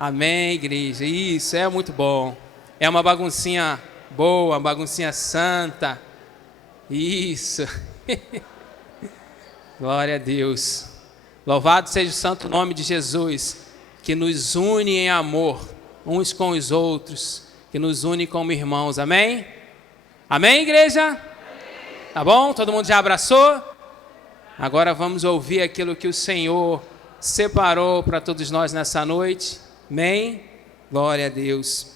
Amém, igreja. Isso é muito bom. É uma baguncinha boa, uma baguncinha santa. Isso. Glória a Deus. Louvado seja o santo nome de Jesus, que nos une em amor uns com os outros, que nos une como irmãos. Amém? Amém, igreja? Amém. Tá bom? Todo mundo já abraçou? Agora vamos ouvir aquilo que o Senhor separou para todos nós nessa noite. Amém? Glória a Deus.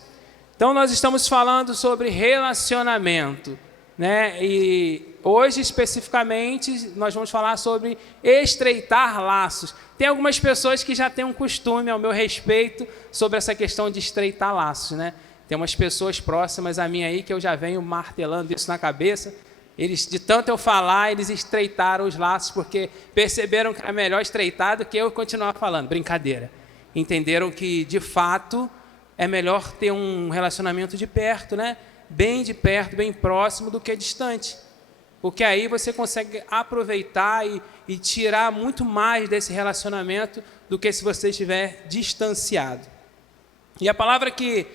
Então nós estamos falando sobre relacionamento, né? E hoje especificamente nós vamos falar sobre estreitar laços. Tem algumas pessoas que já têm um costume ao meu respeito sobre essa questão de estreitar laços, né? Tem umas pessoas próximas a mim aí que eu já venho martelando isso na cabeça. Eles, de tanto eu falar, eles estreitaram os laços porque perceberam que era melhor estreitar do que eu continuar falando. Brincadeira. Entenderam que, de fato, é melhor ter um relacionamento de perto, né? Bem de perto, bem próximo do que distante. Porque aí você consegue aproveitar e tirar muito mais desse relacionamento do que se você estiver distanciado. E a palavra que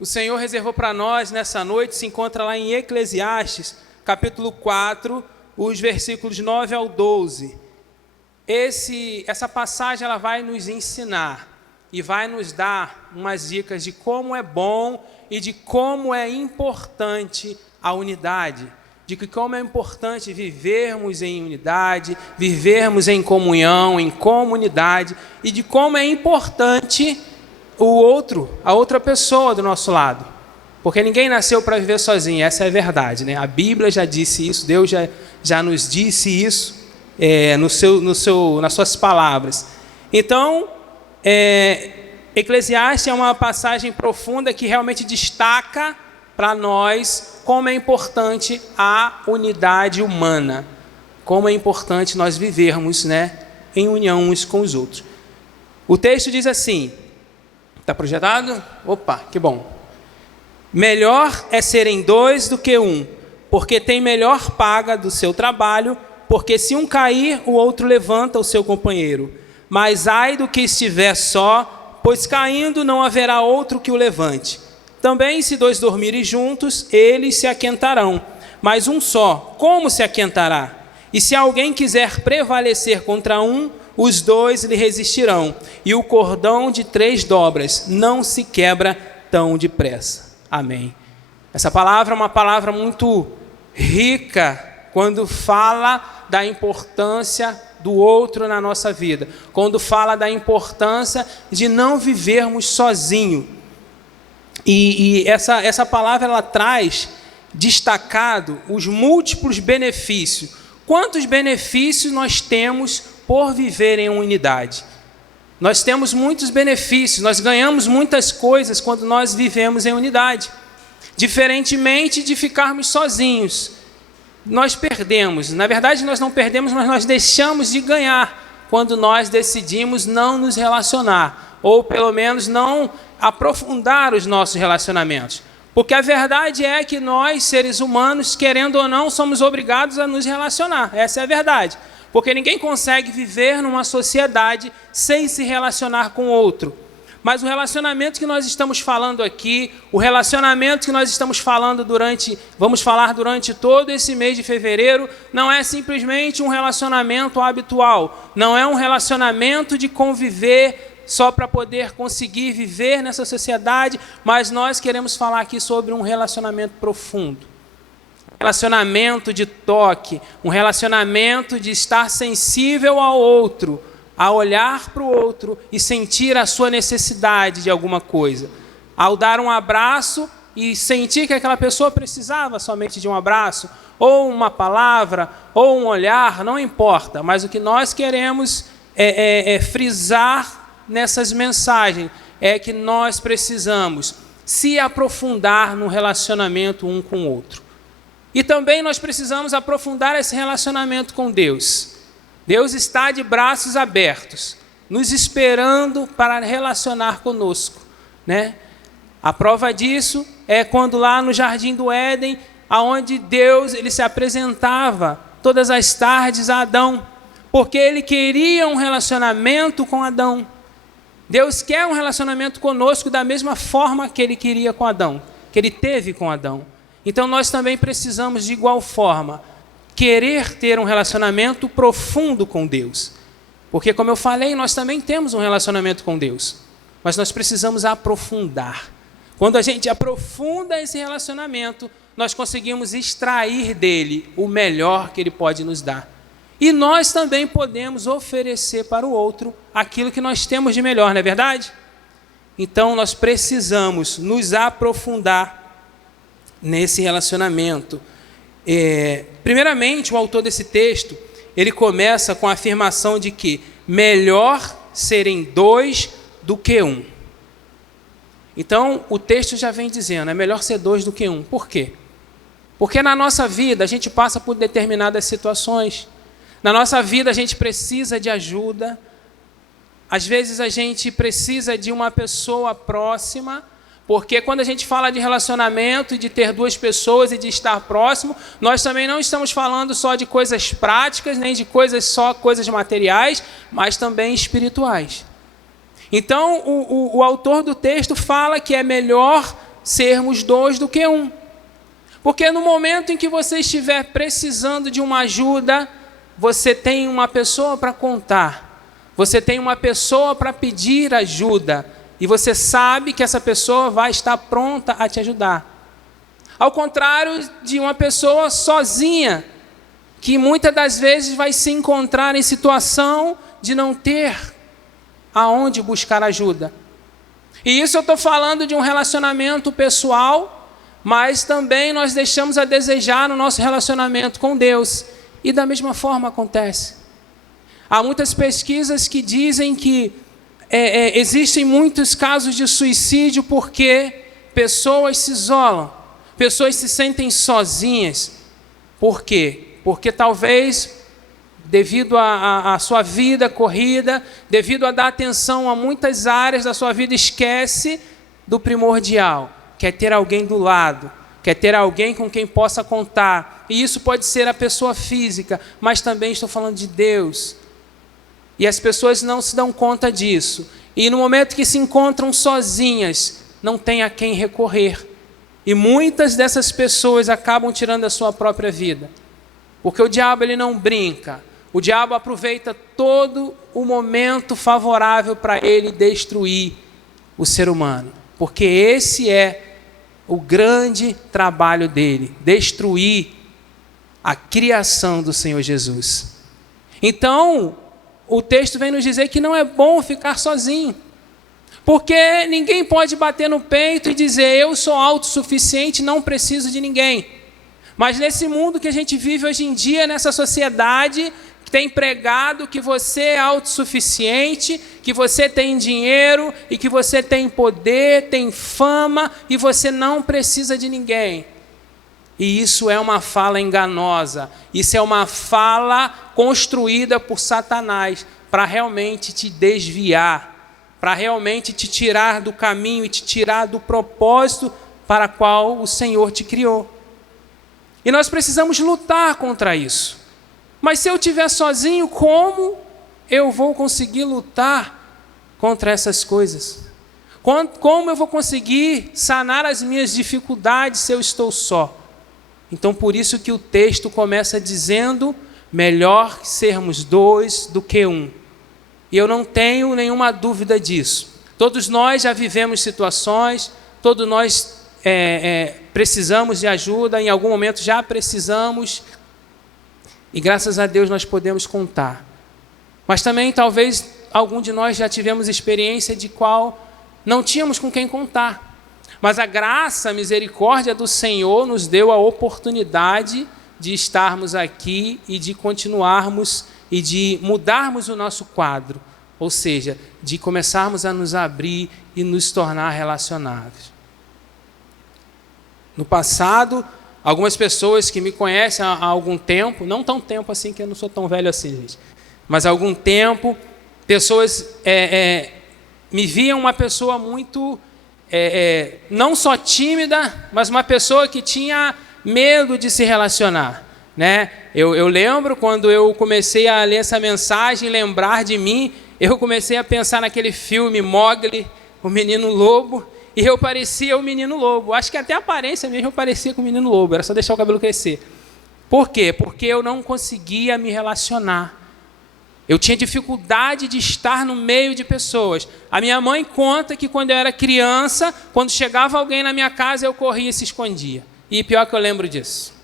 o Senhor reservou para nós nessa noite se encontra lá em Eclesiastes, capítulo 4, os versículos 9 ao 12. Essa passagem ela vai nos ensinar e vai nos dar umas dicas de como é bom e de como é importante a unidade, de que como é importante vivermos em unidade, vivermos em comunhão, em comunidade, e de como é importante a outra pessoa do nosso lado. Porque ninguém nasceu para viver sozinho, essa é a verdade, né? A Bíblia já disse isso, Deus já nos disse isso nas suas palavras. Então, Eclesiastes é uma passagem profunda que realmente destaca para nós como é importante a unidade humana, como é importante nós vivermos, né, em união uns com os outros. O texto diz assim, está projetado? Opa, que bom. Melhor é serem dois do que um, porque tem melhor paga do seu trabalho, porque se um cair, o outro levanta o seu companheiro. Mas ai do que estiver só, pois caindo não haverá outro que o levante. Também se dois dormirem juntos, eles se aquentarão. Mas um só, como se aquentará? E se alguém quiser prevalecer contra um, os dois lhe resistirão. E o cordão de 3 dobras não se quebra tão depressa. Amém. Essa palavra é uma palavra muito rica quando fala da importância do outro na nossa vida, quando fala da importância de não vivermos sozinhos. E essa palavra ela traz destacado os múltiplos benefícios. Quantos benefícios nós temos por viver em unidade? Nós temos muitos benefícios, nós ganhamos muitas coisas quando nós vivemos em unidade. Diferentemente de ficarmos sozinhos, nós perdemos. Na verdade, nós não perdemos, mas nós deixamos de ganhar quando nós decidimos não nos relacionar, ou pelo menos não aprofundar os nossos relacionamentos. Porque a verdade é que nós, seres humanos, querendo ou não, somos obrigados a nos relacionar. Essa é a verdade. Porque ninguém consegue viver numa sociedade sem se relacionar com o outro. Mas o relacionamento que nós estamos falando aqui, o relacionamento que nós estamos falando vamos falar durante todo esse mês de fevereiro, não é simplesmente um relacionamento habitual. Não é um relacionamento de conviver só para poder conseguir viver nessa sociedade, mas nós queremos falar aqui sobre um relacionamento profundo. Relacionamento de toque, um relacionamento de estar sensível ao outro, a olhar para o outro e sentir a sua necessidade de alguma coisa. Ao dar um abraço e sentir que aquela pessoa precisava somente de um abraço, ou uma palavra, ou um olhar, não importa. Mas o que nós queremos frisar nessas mensagens é que nós precisamos se aprofundar no relacionamento um com o outro. E também nós precisamos aprofundar esse relacionamento com Deus. Deus está de braços abertos, nos esperando para relacionar conosco, né? A prova disso é quando lá no Jardim do Éden, aonde Deus ele se apresentava todas as tardes a Adão, porque ele queria um relacionamento com Adão. Deus quer um relacionamento conosco da mesma forma que Ele queria com Adão, que Ele teve com Adão. Então nós também precisamos, de igual forma, querer ter um relacionamento profundo com Deus. Porque, como eu falei, nós também temos um relacionamento com Deus, mas nós precisamos aprofundar. Quando a gente aprofunda esse relacionamento, nós conseguimos extrair dele o melhor que ele pode nos dar. E nós também podemos oferecer para o outro aquilo que nós temos de melhor, não é verdade? Então, nós precisamos nos aprofundar nesse relacionamento. Primeiramente, o autor desse texto, ele começa com a afirmação de que melhor serem dois do que um. Então, o texto já vem dizendo, é melhor ser dois do que um. Por quê? Porque na nossa vida, a gente passa por determinadas situações. Na nossa vida, a gente precisa de ajuda. Às vezes, a gente precisa de uma pessoa próxima, porque quando a gente fala de relacionamento e de ter duas pessoas e de estar próximo, nós também não estamos falando só de coisas práticas, nem de coisas materiais, mas também espirituais. Então, o autor do texto fala que é melhor sermos dois do que um. Porque no momento em que você estiver precisando de uma ajuda, você tem uma pessoa para contar, você tem uma pessoa para pedir ajuda, e você sabe que essa pessoa vai estar pronta a te ajudar. Ao contrário de uma pessoa sozinha, que muitas das vezes vai se encontrar em situação de não ter aonde buscar ajuda. E isso eu estou falando de um relacionamento pessoal, mas também nós deixamos a desejar no nosso relacionamento com Deus. E da mesma forma acontece. Há muitas pesquisas que dizem que existem muitos casos de suicídio porque pessoas se isolam, pessoas se sentem sozinhas. Por quê? Porque talvez, devido à sua vida corrida, devido a dar atenção a muitas áreas da sua vida, esquece do primordial, que é ter alguém do lado, quer ter alguém com quem possa contar. E isso pode ser a pessoa física, mas também estou falando de Deus. E as pessoas não se dão conta disso. E no momento que se encontram sozinhas, não tem a quem recorrer. E muitas dessas pessoas acabam tirando a sua própria vida. Porque o diabo ele não brinca. O diabo aproveita todo o momento favorável para ele destruir o ser humano. Porque esse é o grande trabalho dele, destruir a criação do Senhor Jesus. Então, o texto vem nos dizer que não é bom ficar sozinho, porque ninguém pode bater no peito e dizer, eu sou autossuficiente, não preciso de ninguém. Mas nesse mundo que a gente vive hoje em dia, nessa sociedade que tem pregado que você é autossuficiente, que você tem dinheiro e que você tem poder, tem fama e você não precisa de ninguém. E isso é uma fala enganosa, isso é uma fala construída por Satanás para realmente te desviar, para realmente te tirar do caminho e te tirar do propósito para qual o Senhor te criou. E nós precisamos lutar contra isso. Mas se eu estiver sozinho, como eu vou conseguir lutar contra essas coisas? Como eu vou conseguir sanar as minhas dificuldades se eu estou só? Então, por isso que o texto começa dizendo, melhor sermos dois do que um. E eu não tenho nenhuma dúvida disso. Todos nós já vivemos situações, todos nós precisamos de ajuda, em algum momento já precisamos, e graças a Deus nós podemos contar. Mas também talvez algum de nós já tivemos experiência de qual não tínhamos com quem contar. Mas a graça, a misericórdia do Senhor nos deu a oportunidade de estarmos aqui e de continuarmos e de mudarmos o nosso quadro. Ou seja, de começarmos a nos abrir e nos tornar relacionados. No passado, algumas pessoas que me conhecem há algum tempo, não tão tempo assim, que eu não sou tão velho assim, gente, mas há algum tempo, pessoas me viam uma pessoa muito... não só tímida, mas uma pessoa que tinha medo de se relacionar, né? Eu lembro quando eu comecei a ler essa mensagem, lembrar de mim, eu comecei a pensar naquele filme Mowgli, o Menino Lobo, e eu parecia o Menino Lobo. Acho que até a aparência mesmo eu parecia com o Menino Lobo, era só deixar o cabelo crescer. Por quê? Porque eu não conseguia me relacionar. Eu tinha dificuldade de estar no meio de pessoas. A minha mãe conta que quando eu era criança, quando chegava alguém na minha casa, eu corria e se escondia. E pior que eu lembro disso.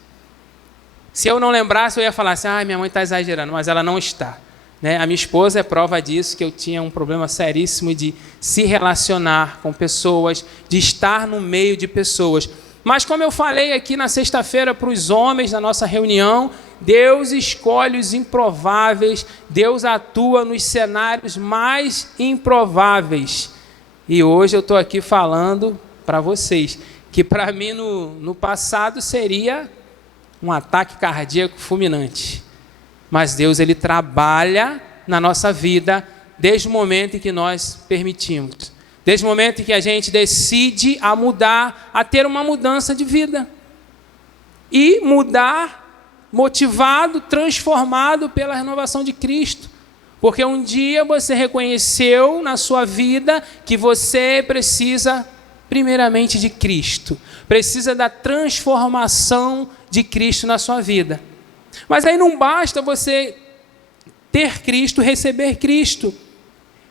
Se eu não lembrasse, eu ia falar assim, minha mãe está exagerando, mas ela não está. Né? A minha esposa é prova disso, que eu tinha um problema seríssimo de se relacionar com pessoas, de estar no meio de pessoas. Mas como eu falei aqui na sexta-feira para os homens na nossa reunião, Deus escolhe os improváveis, Deus atua nos cenários mais improváveis. E hoje eu estou aqui falando para vocês que para mim no passado seria um ataque cardíaco fulminante. Mas Deus, Ele trabalha na nossa vida desde o momento em que nós permitimos. Desde o momento em que a gente decide a mudar, a ter uma mudança de vida. E mudar motivado, transformado pela renovação de Cristo. Porque um dia você reconheceu na sua vida que você precisa, primeiramente, de Cristo. Precisa da transformação de Cristo na sua vida. Mas aí não basta você ter Cristo, receber Cristo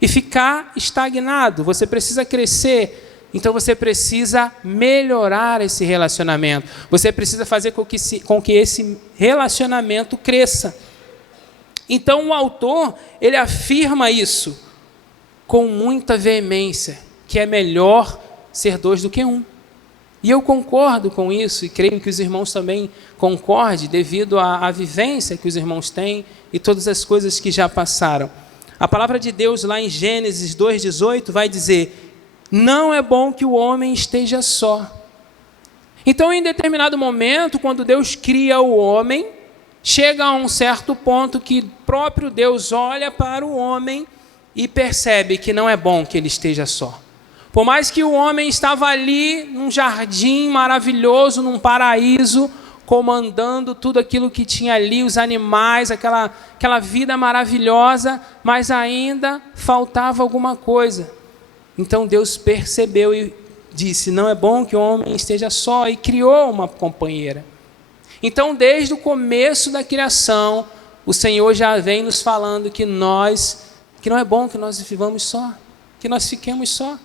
e ficar estagnado. Você precisa crescer. Então você precisa melhorar esse relacionamento. Você precisa fazer com que esse relacionamento cresça. Então o autor, ele afirma isso com muita veemência, que é melhor ser dois do que um. E eu concordo com isso, e creio que os irmãos também concordem, devido à vivência que os irmãos têm e todas as coisas que já passaram. A palavra de Deus, lá em Gênesis 2,18, vai dizer: não é bom que o homem esteja só. Então, em determinado momento, quando Deus cria o homem, chega a um certo ponto que próprio Deus olha para o homem e percebe que não é bom que ele esteja só. Por mais que o homem estava ali num jardim maravilhoso, num paraíso, comandando tudo aquilo que tinha ali, os animais, aquela vida maravilhosa, mas ainda faltava alguma coisa. Então Deus percebeu e disse: não é bom que o homem esteja só, e criou uma companheira. Então, desde o começo da criação, o Senhor já vem nos falando que não é bom que nós vivamos só, que nós fiquemos só.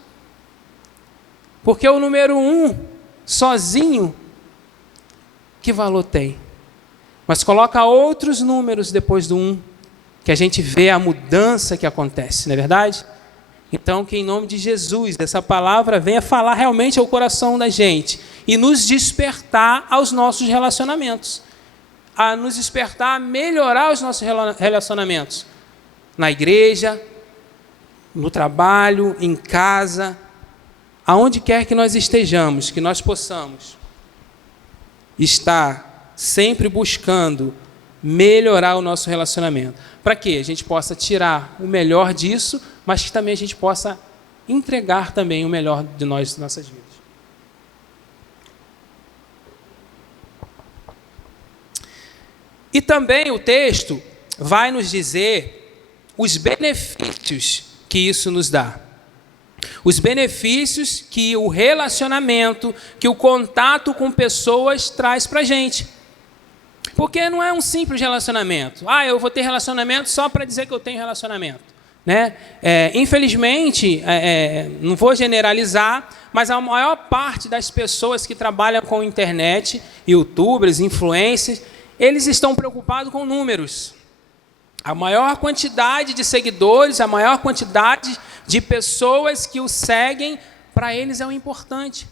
Porque o número 1, sozinho, que valor tem? Mas coloca outros números depois do 1, que a gente vê a mudança que acontece, não é verdade? Então, que em nome de Jesus, essa palavra venha falar realmente ao coração da gente e nos despertar aos nossos relacionamentos, a nos despertar a melhorar os nossos relacionamentos, na igreja, no trabalho, em casa, aonde quer que nós estejamos, que nós possamos estar sempre buscando melhorar o nosso relacionamento. Para que a gente possa tirar o melhor disso, mas que também a gente possa entregar também o melhor de nós, de nossas vidas. E também o texto vai nos dizer os benefícios que isso nos dá. Os benefícios que o relacionamento, que o contato com pessoas traz para a gente. Porque não é um simples relacionamento. Eu vou ter relacionamento só para dizer que eu tenho relacionamento. Né? Infelizmente, não vou generalizar, mas a maior parte das pessoas que trabalham com internet, youtubers, influencers, eles estão preocupados com números. A maior quantidade de seguidores, a maior quantidade de pessoas que o seguem, para eles é o importante.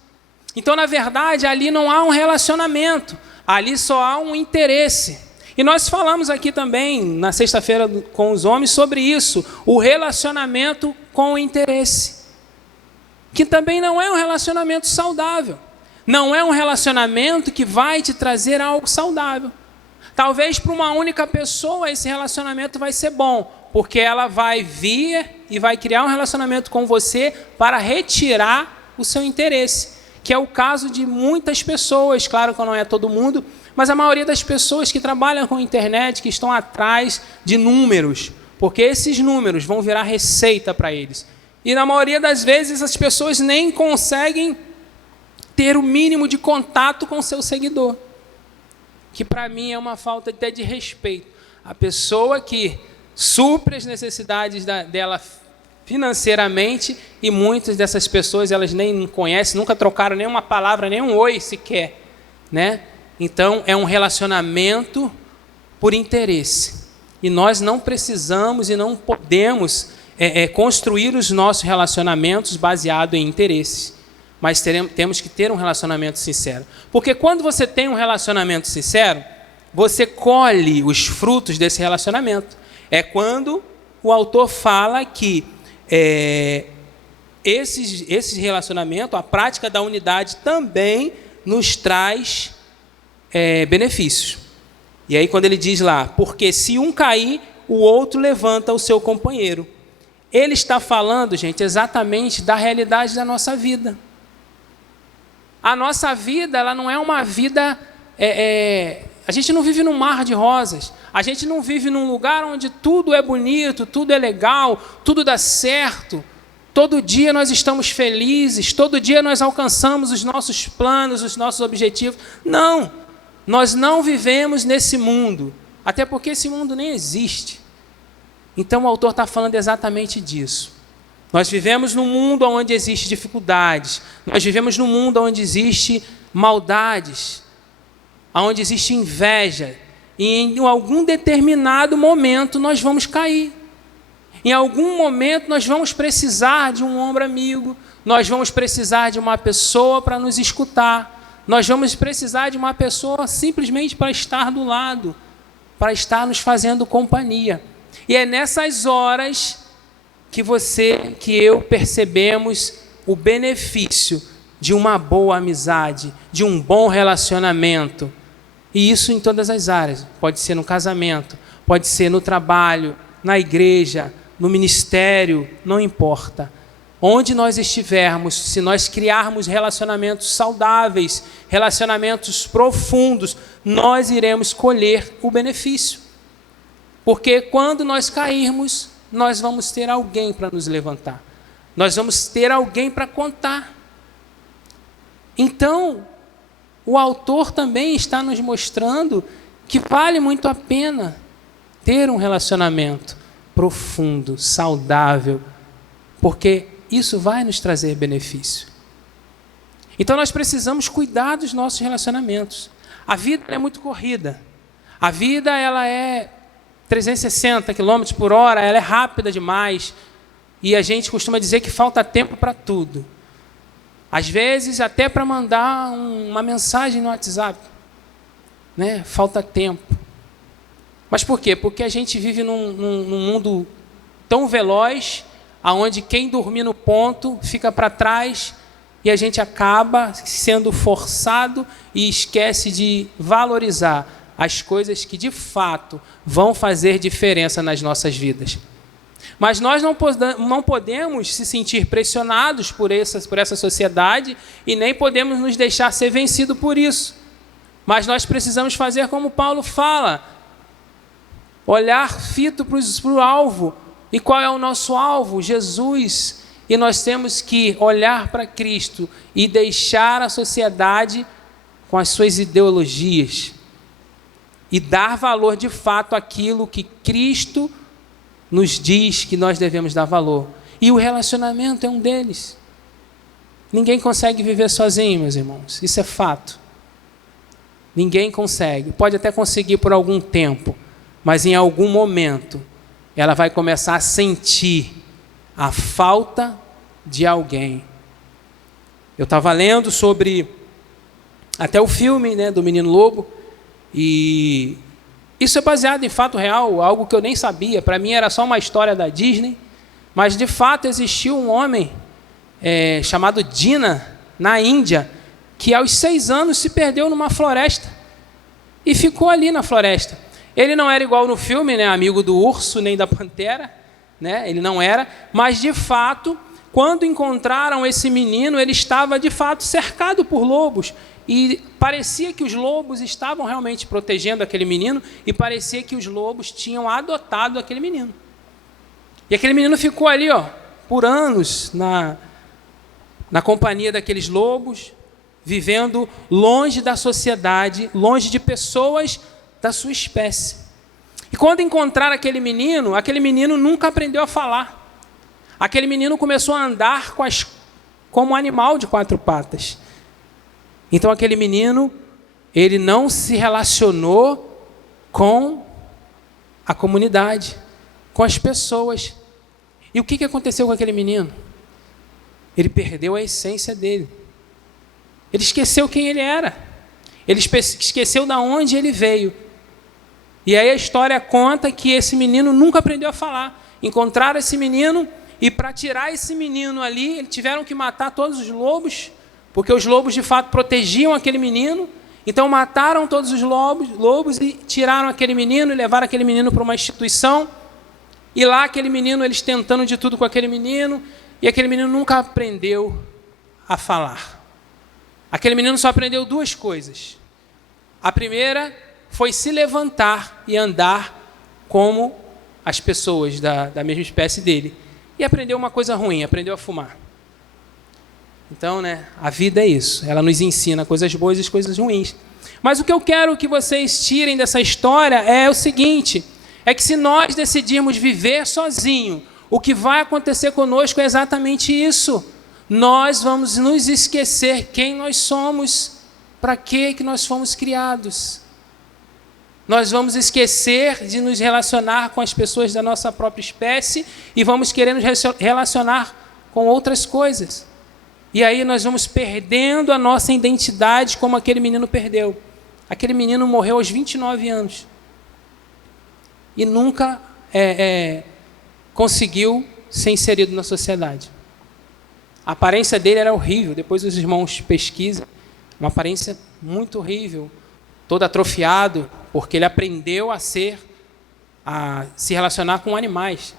Então, na verdade, ali não há um relacionamento, ali só há um interesse. E nós falamos aqui também, na sexta-feira com os homens, sobre isso, o relacionamento com o interesse. Que também não é um relacionamento saudável. Não é um relacionamento que vai te trazer algo saudável. Talvez para uma única pessoa esse relacionamento vai ser bom, porque ela vai vir e vai criar um relacionamento com você para retirar o seu interesse, que é o caso de muitas pessoas, claro que não é todo mundo, mas a maioria das pessoas que trabalham com a internet, que estão atrás de números, porque esses números vão virar receita para eles. E na maioria das vezes as pessoas nem conseguem ter o mínimo de contato com o seu seguidor, que para mim é uma falta até de respeito. A pessoa que supre as necessidades dela financeiramente, e muitas dessas pessoas elas nem conhecem, nunca trocaram nenhuma palavra, nem um oi sequer, né? Então é um relacionamento por interesse, e nós não precisamos e não podemos construir os nossos relacionamentos baseados em interesses, mas temos que ter um relacionamento sincero, porque quando você tem um relacionamento sincero, você colhe os frutos desse relacionamento. É quando o autor fala que esse relacionamento, a prática da unidade também nos traz benefícios. E aí quando ele diz lá, porque se um cair, o outro levanta o seu companheiro. Ele está falando, gente, exatamente da realidade da nossa vida. A nossa vida, ela não é uma vida... a gente não vive num mar de rosas. A gente não vive num lugar onde tudo é bonito, tudo é legal, tudo dá certo. Todo dia nós estamos felizes, todo dia nós alcançamos os nossos planos, os nossos objetivos. Não, nós não vivemos nesse mundo, até porque esse mundo nem existe. Então o autor está falando exatamente disso. Nós vivemos num mundo onde existem dificuldades, nós vivemos num mundo onde existem maldades, onde existe inveja, e em algum determinado momento nós vamos cair. Em algum momento nós vamos precisar de um ombro amigo, nós vamos precisar de uma pessoa para nos escutar, nós vamos precisar de uma pessoa simplesmente para estar do lado, para estar nos fazendo companhia. E é nessas horas que eu percebemos o benefício de uma boa amizade, de um bom relacionamento. E isso em todas as áreas. Pode ser no casamento, pode ser no trabalho, na igreja, no ministério, não importa. Onde nós estivermos, se nós criarmos relacionamentos saudáveis, relacionamentos profundos, nós iremos colher o benefício. Porque quando nós cairmos, nós vamos ter alguém para nos levantar. Nós vamos ter alguém para contar. Então, o autor também está nos mostrando que vale muito a pena ter um relacionamento profundo, saudável, porque isso vai nos trazer benefício. Então nós precisamos cuidar dos nossos relacionamentos. A vida é muito corrida. A vida ela é 360 km por hora, ela é rápida demais. E a gente costuma dizer que falta tempo para tudo. Às vezes, até para mandar uma mensagem no WhatsApp, né? Falta tempo. Mas por quê? Porque a gente vive num mundo tão veloz, onde quem dormir no ponto fica para trás, e a gente acaba sendo forçado e esquece de valorizar as coisas que, de fato, vão fazer diferença nas nossas vidas. Mas nós não podemos se sentir pressionados por essa sociedade e nem podemos nos deixar ser vencidos por isso. Mas nós precisamos fazer como Paulo fala, olhar fito para o alvo. E qual é o nosso alvo? Jesus. E nós temos que olhar para Cristo e deixar a sociedade com as suas ideologias e dar valor de fato àquilo que Cristo nos diz que nós devemos dar valor. E o relacionamento é um deles. Ninguém consegue viver sozinho, meus irmãos. Isso é fato. Ninguém consegue. Pode até conseguir por algum tempo, mas em algum momento ela vai começar a sentir a falta de alguém. Eu estava lendo sobre até o filme, né, do Menino Lobo, e isso é baseado em fato real, algo que eu nem sabia. Para mim era só uma história da Disney, mas de fato existiu um homem chamado Dina, na Índia, que aos 6 anos se perdeu numa floresta e ficou ali na floresta. Ele não era igual no filme, né, amigo do urso nem da pantera, né, ele não era, mas de fato, quando encontraram esse menino, ele estava de fato cercado por lobos. E parecia que os lobos estavam realmente protegendo aquele menino, e parecia que os lobos tinham adotado aquele menino. E aquele menino ficou ali, por anos na companhia daqueles lobos, vivendo longe da sociedade, longe de pessoas da sua espécie. E quando encontraram aquele menino nunca aprendeu a falar. Aquele menino começou a andar como um animal de 4 patas. Então aquele menino, ele não se relacionou com a comunidade, com as pessoas. E o que aconteceu com aquele menino? Ele perdeu a essência dele. Ele esqueceu quem ele era. Ele esqueceu de onde ele veio. E aí a história conta que esse menino nunca aprendeu a falar. Encontraram esse menino e para tirar esse menino ali, eles tiveram que matar todos os lobos, porque os lobos de fato protegiam aquele menino. Então mataram todos os lobos e tiraram aquele menino e levaram aquele menino para uma instituição. E lá aquele menino, eles tentando de tudo com aquele menino, e aquele menino nunca aprendeu a falar. Aquele menino só aprendeu 2 coisas. A primeira foi se levantar e andar como as pessoas da mesma espécie dele. E aprendeu uma coisa ruim, aprendeu a fumar. Então, a vida é isso. Ela nos ensina coisas boas e coisas ruins. Mas o que eu quero que vocês tirem dessa história é o seguinte, é que se nós decidirmos viver sozinho, o que vai acontecer conosco é exatamente isso. Nós vamos nos esquecer quem nós somos, para que nós fomos criados. Nós vamos esquecer de nos relacionar com as pessoas da nossa própria espécie e vamos querer nos relacionar com outras coisas. E aí nós vamos perdendo a nossa identidade como aquele menino perdeu. Aquele menino morreu aos 29 anos. E nunca conseguiu ser inserido na sociedade. A aparência dele era horrível. Depois os irmãos pesquisam. Uma aparência muito horrível. Todo atrofiado, porque ele aprendeu a se relacionar com animais.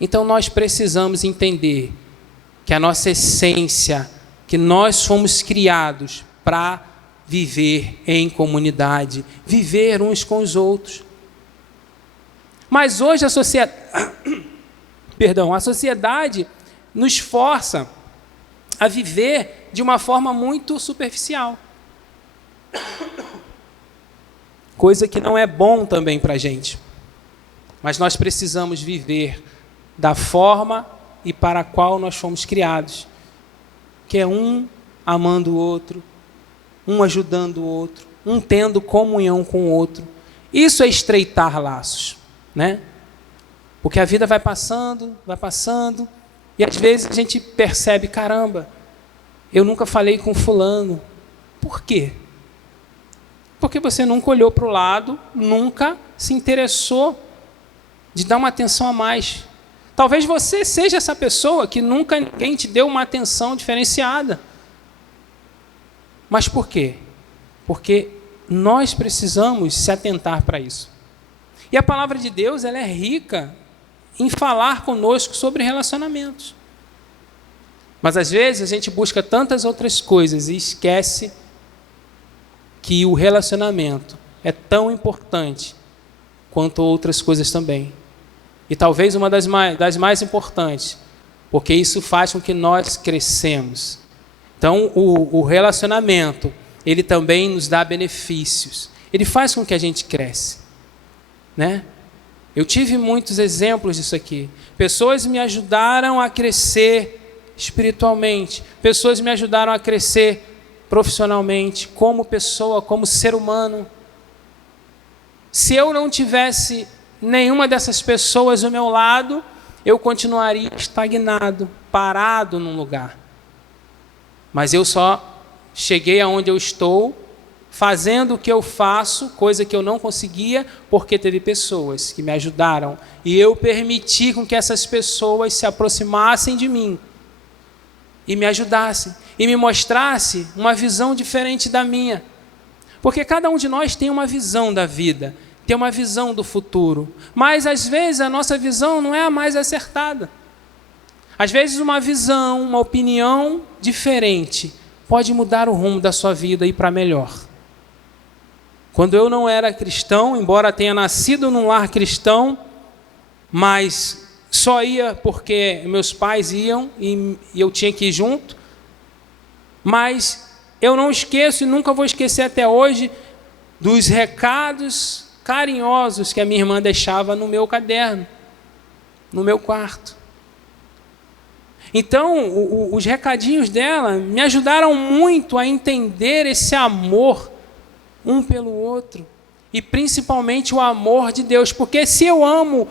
Então nós precisamos entender que a nossa essência, que nós fomos criados para viver em comunidade, viver uns com os outros. Mas hoje a sociedade nos força a viver de uma forma muito superficial. Coisa que não é bom também para a gente. Mas nós precisamos viver da forma e para a qual nós fomos criados. Que é um amando o outro, um ajudando o outro, um tendo comunhão com o outro. Isso é estreitar laços, Porque a vida vai passando, e às vezes a gente percebe, caramba, eu nunca falei com fulano. Por quê? Porque você nunca olhou para o lado, nunca se interessou de dar uma atenção a mais. Talvez você seja essa pessoa que nunca ninguém te deu uma atenção diferenciada. Mas por quê? Porque nós precisamos se atentar para isso. E a palavra de Deus, ela é rica em falar conosco sobre relacionamentos. Mas às vezes a gente busca tantas outras coisas e esquece que o relacionamento é tão importante quanto outras coisas também. E talvez uma das mais importantes, porque isso faz com que nós crescemos. Então, o relacionamento, ele também nos dá benefícios. Ele faz com que a gente cresça. Eu tive muitos exemplos disso aqui. Pessoas me ajudaram a crescer espiritualmente. Pessoas me ajudaram a crescer profissionalmente, como pessoa, como ser humano. Se eu não tivesse nenhuma dessas pessoas ao meu lado, eu continuaria estagnado, parado num lugar. Mas eu só cheguei aonde eu estou, fazendo o que eu faço, coisa que eu não conseguia, porque teve pessoas que me ajudaram. E eu permiti com que essas pessoas se aproximassem de mim e me ajudassem, e me mostrassem uma visão diferente da minha. Porque cada um de nós tem uma visão da vida, tem uma visão do futuro, mas às vezes a nossa visão não é a mais acertada. Às vezes uma visão, uma opinião diferente pode mudar o rumo da sua vida e ir para melhor. Quando eu não era cristão, embora tenha nascido num lar cristão, mas só ia porque meus pais iam e eu tinha que ir junto. Mas eu não esqueço e nunca vou esquecer até hoje dos recados carinhosos que a minha irmã deixava no meu caderno, no meu quarto. Então, os recadinhos dela me ajudaram muito a entender esse amor um pelo outro, e principalmente o amor de Deus, porque se eu amo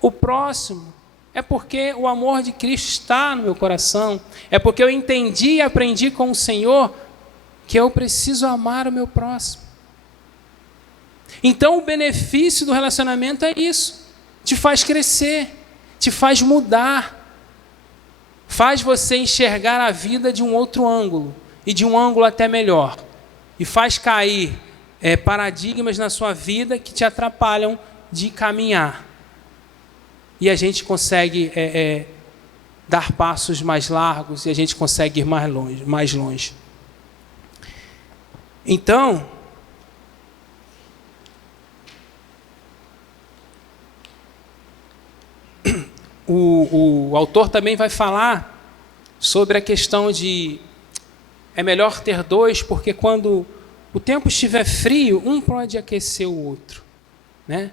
o próximo, é porque o amor de Cristo está no meu coração, é porque eu entendi e aprendi com o Senhor que eu preciso amar o meu próximo. Então, o benefício do relacionamento é isso, te faz crescer, te faz mudar, faz você enxergar a vida de um outro ângulo, e de um ângulo até melhor, e faz cair paradigmas na sua vida que te atrapalham de caminhar. E a gente consegue dar passos mais largos, e a gente consegue ir mais longe. Então, o autor também vai falar sobre a questão de é melhor ter dois, porque quando o tempo estiver frio, um pode aquecer o outro, né?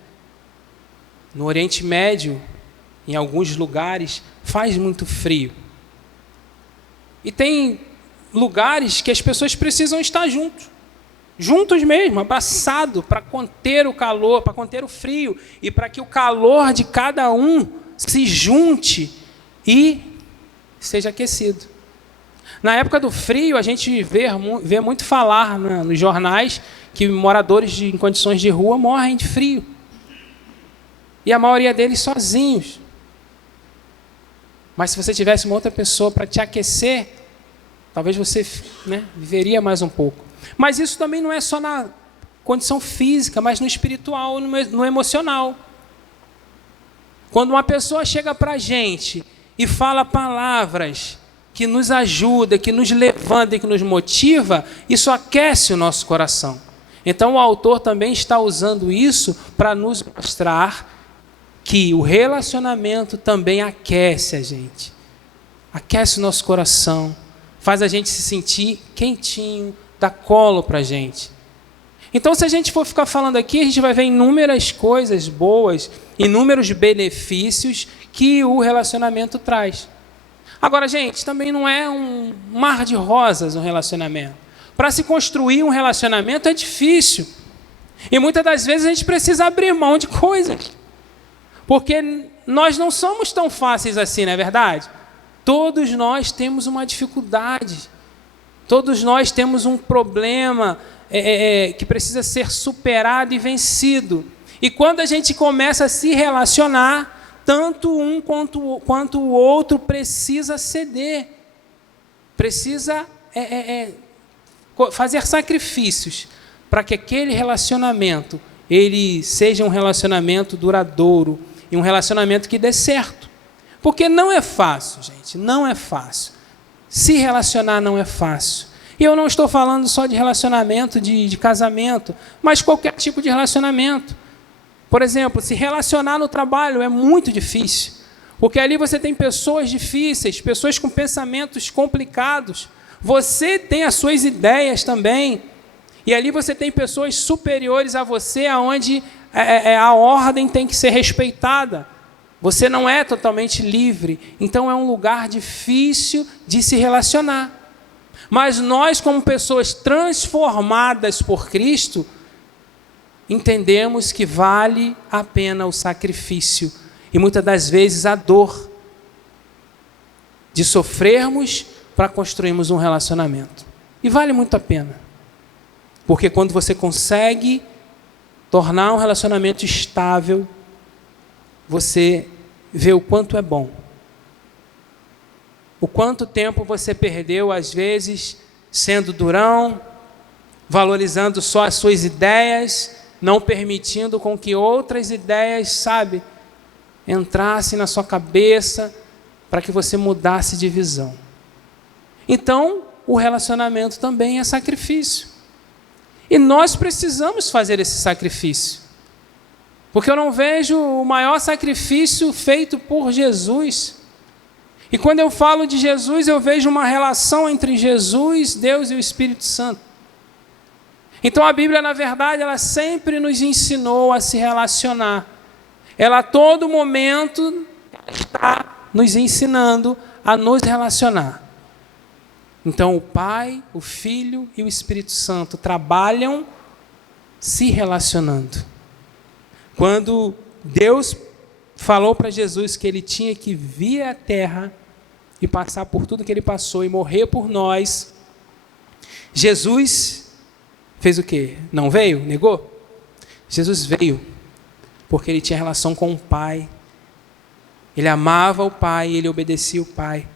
No Oriente Médio, em alguns lugares, faz muito frio. E tem lugares que as pessoas precisam estar juntos mesmo, abraçados, para conter o calor, para conter o frio, e para que o calor de cada um se junte e seja aquecido. Na época do frio, a gente vê muito falar nos jornais que moradores em condições de rua morrem de frio. E a maioria deles sozinhos. Mas se você tivesse uma outra pessoa para te aquecer, talvez você, né, viveria mais um pouco. Mas isso também não é só na condição física, mas no espiritual, no emocional. Quando uma pessoa chega para a gente e fala palavras que nos ajuda, que nos levanta e que nos motiva, isso aquece o nosso coração. Então o autor também está usando isso para nos mostrar que o relacionamento também aquece a gente. Aquece o nosso coração, faz a gente se sentir quentinho, dá colo para a gente. Então, se a gente for ficar falando aqui, a gente vai ver inúmeras coisas boas, inúmeros benefícios que o relacionamento traz. Agora, gente, também não é um mar de rosas um relacionamento. Para se construir um relacionamento é difícil. E muitas das vezes a gente precisa abrir mão de coisas. Porque nós não somos tão fáceis assim, não é verdade? Todos nós temos uma dificuldade. Todos nós temos um problema que precisa ser superado e vencido. E quando a gente começa a se relacionar, tanto um quanto o outro precisa ceder, precisa fazer sacrifícios para que aquele relacionamento ele seja um relacionamento duradouro e um relacionamento que dê certo. Porque não é fácil, gente, não é fácil. Se relacionar não é fácil. E eu não estou falando só de relacionamento de casamento, mas qualquer tipo de relacionamento. Por exemplo, se relacionar no trabalho é muito difícil, porque ali você tem pessoas difíceis, pessoas com pensamentos complicados. Você tem as suas ideias também, e ali você tem pessoas superiores a você, onde a ordem tem que ser respeitada. Você não é totalmente livre, então é um lugar difícil de se relacionar. Mas nós, como pessoas transformadas por Cristo, entendemos que vale a pena o sacrifício e muitas das vezes a dor de sofrermos para construirmos um relacionamento. E vale muito a pena. Porque quando você consegue tornar um relacionamento estável, você vê o quanto é bom. O quanto tempo você perdeu, às vezes, sendo durão, valorizando só as suas ideias, não permitindo com que outras ideias, entrassem na sua cabeça para que você mudasse de visão. Então, o relacionamento também é sacrifício. E nós precisamos fazer esse sacrifício. Porque eu não vejo o maior sacrifício feito por Jesus. E quando eu falo de Jesus, eu vejo uma relação entre Jesus, Deus e o Espírito Santo. Então a Bíblia, na verdade, ela sempre nos ensinou a se relacionar. Ela a todo momento está nos ensinando a nos relacionar. Então o Pai, o Filho e o Espírito Santo trabalham se relacionando. Quando Deus falou para Jesus que ele tinha que vir à terra e passar por tudo que ele passou e morrer por nós, Jesus fez o quê? Não veio? Negou? Jesus veio porque ele tinha relação com o Pai. Ele amava o Pai, ele obedecia o Pai.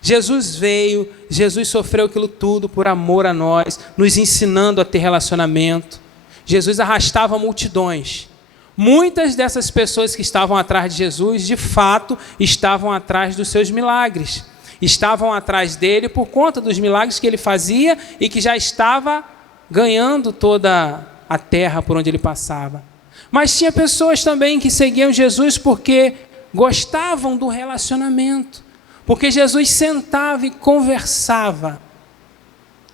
Jesus veio, Jesus sofreu aquilo tudo por amor a nós, nos ensinando a ter relacionamento. Jesus arrastava multidões. Muitas dessas pessoas que estavam atrás de Jesus, de fato, estavam atrás dos seus milagres. Estavam atrás dele por conta dos milagres que ele fazia e que já estava ganhando toda a terra por onde ele passava. Mas tinha pessoas também que seguiam Jesus porque gostavam do relacionamento. Porque Jesus sentava e conversava.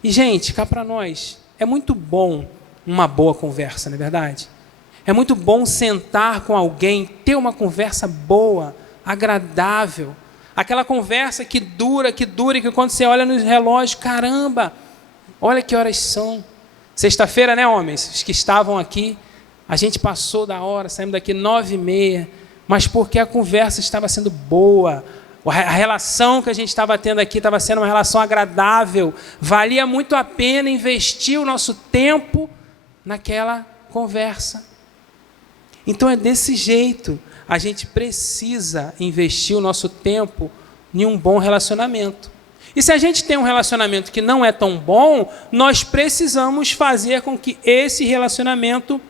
E, gente, cá para nós, é muito bom uma boa conversa, não é verdade? É muito bom sentar com alguém, ter uma conversa boa, agradável. Aquela conversa que dura, que quando você olha no relógio, caramba, olha que horas são. Sexta-feira, né, homens? Os que estavam aqui, a gente passou da hora, saímos daqui 9h30, mas porque a conversa estava sendo boa, a relação que a gente estava tendo aqui estava sendo uma relação agradável, valia muito a pena investir o nosso tempo naquela conversa. Então é desse jeito, a gente precisa investir o nosso tempo em um bom relacionamento. E se a gente tem um relacionamento que não é tão bom, nós precisamos fazer com que esse relacionamento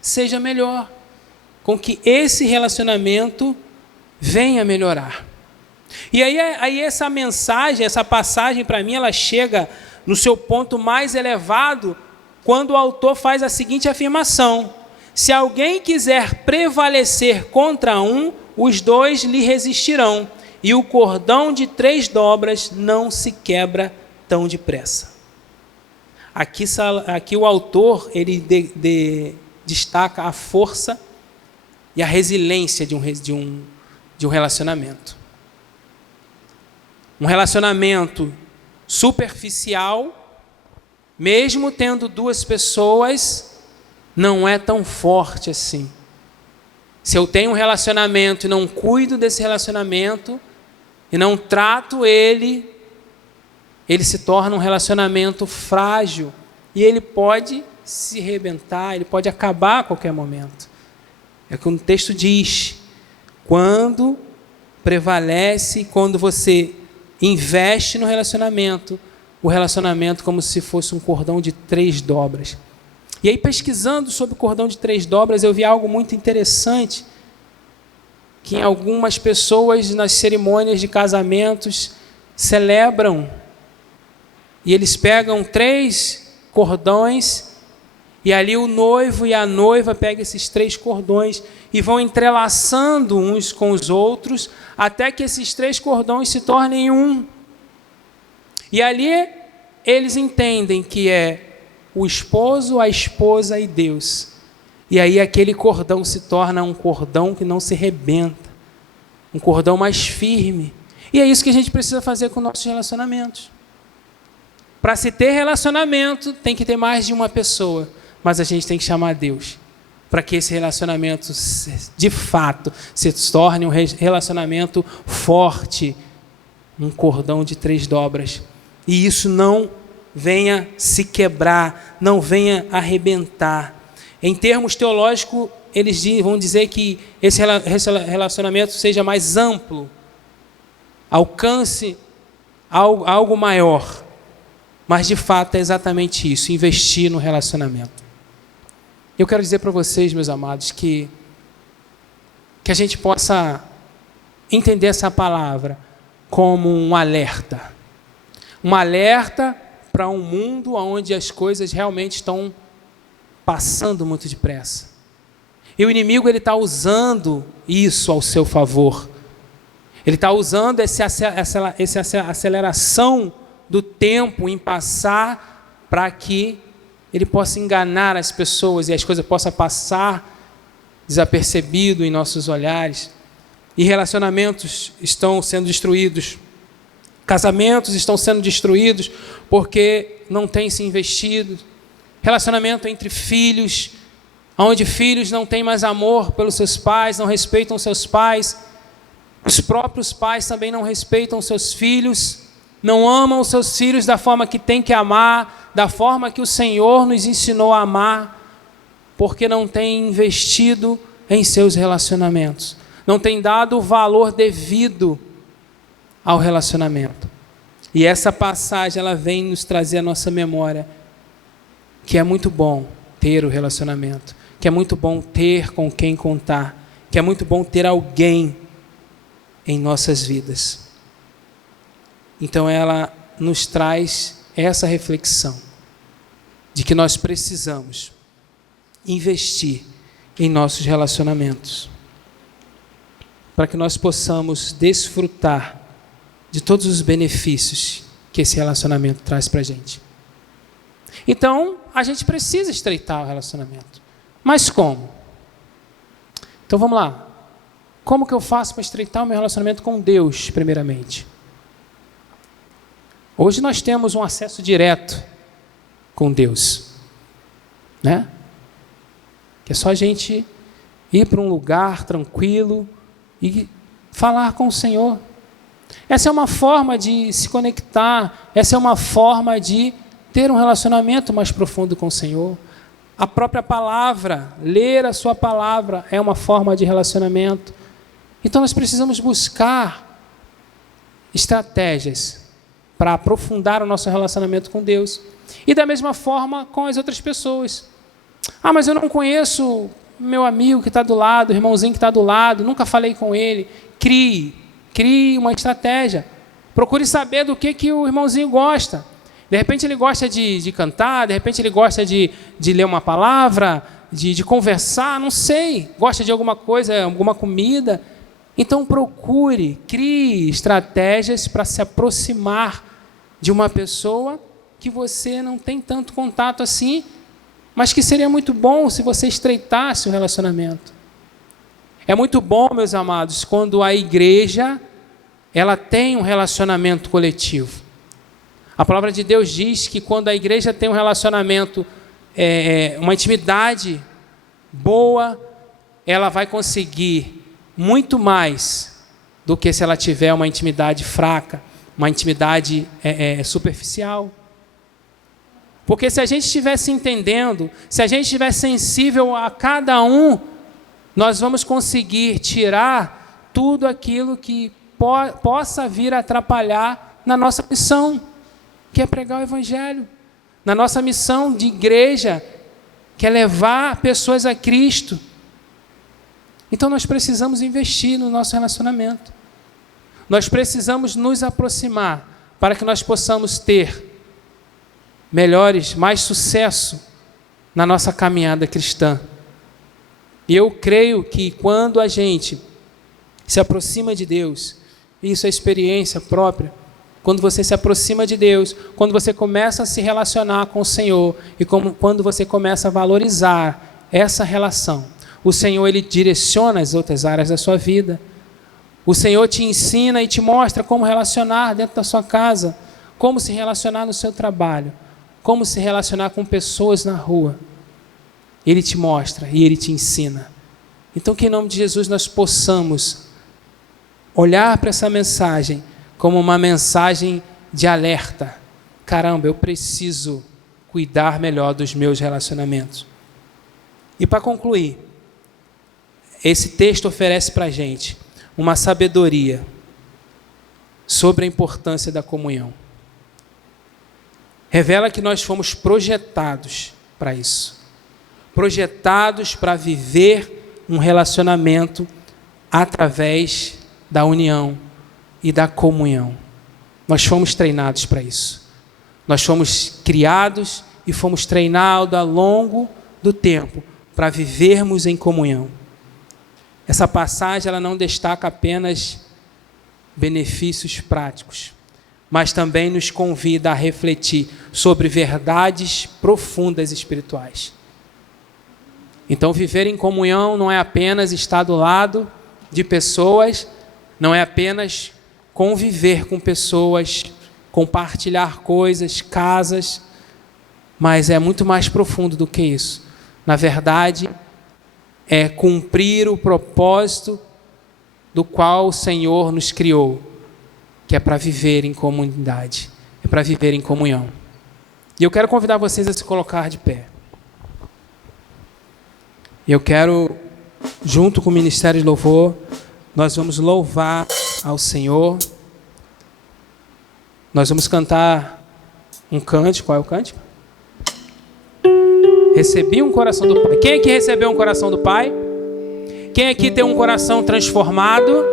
seja melhor, com que esse relacionamento venha melhorar. E aí essa mensagem, essa passagem para mim, ela chega no seu ponto mais elevado quando o autor faz a seguinte afirmação: se alguém quiser prevalecer contra um, os dois lhe resistirão, e o cordão de 3 dobras não se quebra tão depressa. Aqui o autor ele destaca a força e a resiliência de um relacionamento. Um relacionamento superficial, mesmo tendo 2 pessoas, não é tão forte assim. Se eu tenho um relacionamento e não cuido desse relacionamento, e não trato ele se torna um relacionamento frágil, e ele pode se arrebentar, ele pode acabar a qualquer momento. É o que o texto diz: quando prevalece, quando você investe no relacionamento, o relacionamento como se fosse um cordão de 3 dobras. E aí, pesquisando sobre o cordão de 3 dobras, eu vi algo muito interessante, que em algumas pessoas, nas cerimônias de casamentos, celebram, e eles pegam 3 cordões, e ali o noivo e a noiva pegam esses 3 cordões e vão entrelaçando uns com os outros, até que esses 3 cordões se tornem um. E ali eles entendem que é o esposo, a esposa e Deus. E aí aquele cordão se torna um cordão que não se rebenta, um cordão mais firme. E é isso que a gente precisa fazer com nossos relacionamentos. Para se ter relacionamento, tem que ter mais de uma pessoa, mas a gente tem que chamar Deus, para que esse relacionamento, de fato, se torne um relacionamento forte, um cordão de 3 dobras. E isso não venha se quebrar, não venha arrebentar. Em termos teológicos, eles vão dizer que esse relacionamento seja mais amplo, alcance algo maior. Mas, de fato, é exatamente isso, investir no relacionamento. Eu quero dizer para vocês, meus amados, que a gente possa entender essa palavra como um alerta. Um alerta para um mundo onde as coisas realmente estão passando muito depressa. E o inimigo ele está usando isso ao seu favor. Ele está usando essa aceleração do tempo em passar para que ele possa enganar as pessoas e as coisas possam passar desapercebido em nossos olhares. E relacionamentos estão sendo destruídos. Casamentos estão sendo destruídos porque não tem se investido. Relacionamento entre filhos, onde filhos não têm mais amor pelos seus pais, não respeitam seus pais. Os próprios pais também não respeitam seus filhos, não amam os seus filhos da forma que tem que amar, da forma que o Senhor nos ensinou a amar, porque não tem investido em seus relacionamentos, não tem dado o valor devido ao relacionamento. E essa passagem ela vem nos trazer à nossa memória que é muito bom ter o relacionamento, que é muito bom ter com quem contar, que é muito bom ter alguém em nossas vidas. Então ela nos traz essa reflexão de que nós precisamos investir em nossos relacionamentos para que nós possamos desfrutar de todos os benefícios que esse relacionamento traz para a gente. Então, a gente precisa estreitar o relacionamento. Mas como? Então vamos lá. Como que eu faço para estreitar o meu relacionamento com Deus, primeiramente? Hoje nós temos um acesso direto com Deus, né? Que é só a gente ir para um lugar tranquilo e falar com o Senhor. Essa é uma forma de se conectar, essa é uma forma de ter um relacionamento mais profundo com o Senhor. A própria palavra, ler a sua palavra é uma forma de relacionamento. Então nós precisamos buscar estratégias para aprofundar o nosso relacionamento com Deus. E da mesma forma com as outras pessoas. Ah, mas eu não conheço meu amigo que está do lado, o irmãozinho que está do lado, nunca falei com ele. Crie uma estratégia. Procure saber do que o irmãozinho gosta. De repente ele gosta de cantar, de repente ele gosta de ler uma palavra, de conversar, não sei. Gosta de alguma coisa, alguma comida. Então crie estratégias para se aproximar de uma pessoa que você não tem tanto contato assim, mas que seria muito bom se você estreitasse o relacionamento. É muito bom, meus amados, quando a igreja ela tem um relacionamento coletivo. A palavra de Deus diz que quando a igreja tem um relacionamento, uma intimidade boa, ela vai conseguir muito mais do que se ela tiver uma intimidade fraca, uma intimidade superficial. Porque se a gente estivesse entendendo, se a gente estivesse sensível a cada um, nós vamos conseguir tirar tudo aquilo que possa vir a atrapalhar na nossa missão, que é pregar o Evangelho. Na nossa missão de igreja, que é levar pessoas a Cristo. Então nós precisamos investir no nosso relacionamento. Nós precisamos nos aproximar para que nós possamos ter mais sucesso na nossa caminhada cristã. E eu creio que quando a gente se aproxima de Deus, isso é experiência própria, quando você se aproxima de Deus, quando você começa a se relacionar com o Senhor e quando você começa a valorizar essa relação, o Senhor ele direciona as outras áreas da sua vida. O Senhor te ensina e te mostra como relacionar dentro da sua casa, como se relacionar no seu trabalho, como se relacionar com pessoas na rua. Ele te mostra e Ele te ensina. Então que em nome de Jesus nós possamos olhar para essa mensagem como uma mensagem de alerta. Caramba, eu preciso cuidar melhor dos meus relacionamentos. E para concluir, esse texto oferece para a gente uma sabedoria sobre a importância da comunhão. Revela que nós fomos projetados para isso. Projetados para viver um relacionamento através da união e da comunhão. Nós fomos treinados para isso. Nós fomos criados e fomos treinados ao longo do tempo para vivermos em comunhão. Essa passagem ela não destaca apenas benefícios práticos, mas também nos convida a refletir sobre verdades profundas espirituais. Então, viver em comunhão não é apenas estar do lado de pessoas, não é apenas conviver com pessoas, compartilhar coisas, casas, mas é muito mais profundo do que isso. Na verdade, é cumprir o propósito do qual o Senhor nos criou, que é para viver em comunidade, é para viver em comunhão. E eu quero convidar vocês a se colocar de pé. Eu quero, junto com o Ministério de Louvor, nós vamos louvar ao Senhor. Nós vamos cantar um cântico. Qual é o cântico? Recebi um coração do Pai. Quem aqui recebeu um coração do Pai? Quem aqui tem um coração transformado?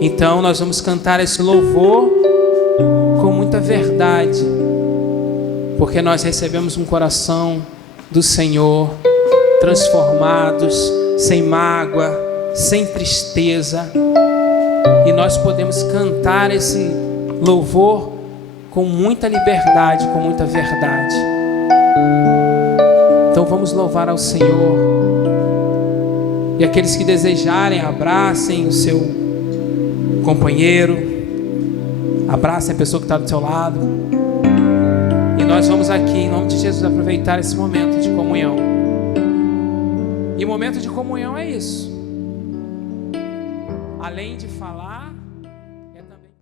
Então nós vamos cantar esse louvor com muita verdade, porque nós recebemos um coração do Senhor, transformados, sem mágoa, sem tristeza, e nós podemos cantar esse louvor com muita liberdade, com muita verdade. Então vamos louvar ao Senhor. E aqueles que desejarem, abracem o seu companheiro, abracem a pessoa que está do seu lado. E nós vamos aqui, em nome de Jesus, aproveitar esse momento de comunhão. E o momento de comunhão é isso. Além de falar,